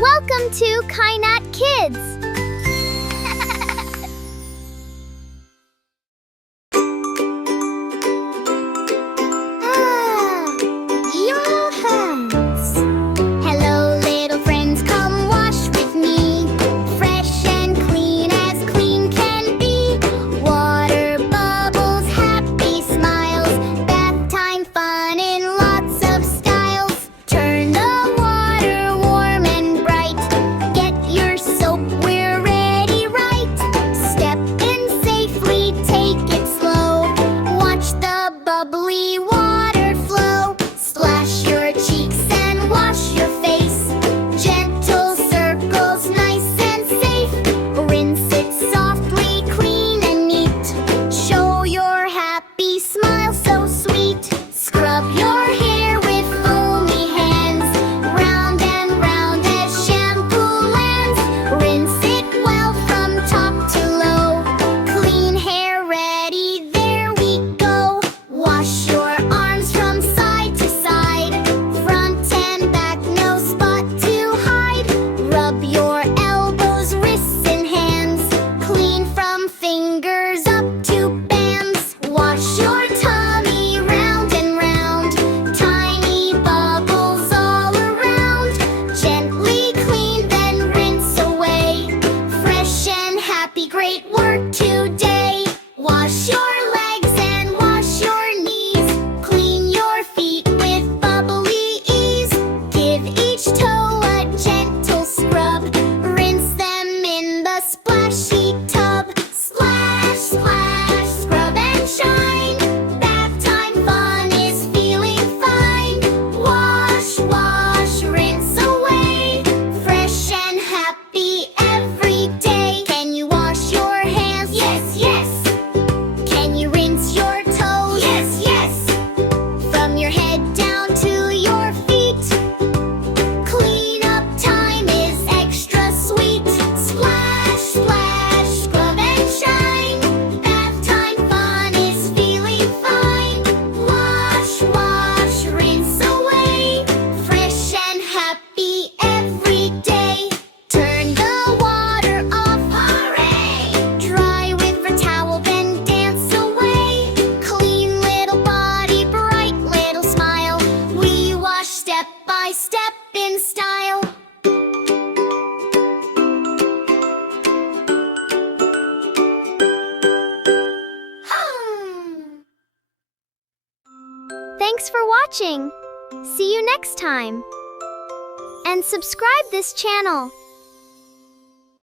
Welcome to Kainat Kids! Your hands. Hello, little friends, come wash with me. Fresh and clean as clean can be. Water bubbles, happy smiles. Bath time fun in lots of styles. Turn the water warm and bright. Get your soap, we're ready right. Step in safely, take it slow. Watch the bubbly water flow. Splash your cheeks and wash your face. Gentle circles, nice and safe. Rinse it softly, clean and neat. Show your happy smile so sweet. Scrub your hair with foamy hands. Round and round as shampoo lands. Rinse it well from top to low. Clean hair ready, there we go. Wash your arms from side to side. Front and back, no spot to hide. Rub your elbows, wrists and hands. Clean from fingers up to bands. Wash your tummy round and round. Tiny bubbles all around. Gently clean, then rinse away. Fresh and happy, great work today. Wash your legs and wash your knees. Clean your feet with bubbly ease. Give each toe a gentle scrub. Rinse them in the splashy tub. Splash, splash, scrub and shine. Bath time fun is feeling fine. Wash, wash, rinse away. Fresh and happy every day. Can you wash your hands? Yes, yes. Can you rinse your toes? Yes, yes. From your head down to your feet. Clean up time is extra sweet. Splash, splash, scrub and shine. Bath time fun is feeling fine. Wash, wash, rinse away. Fresh and happy every day. Turn the water off. Hooray! Dry with a towel, then dance away. Clean little body, bright little smile. We wash step by step in style. Thanks for watching. See you next time. And subscribe this channel.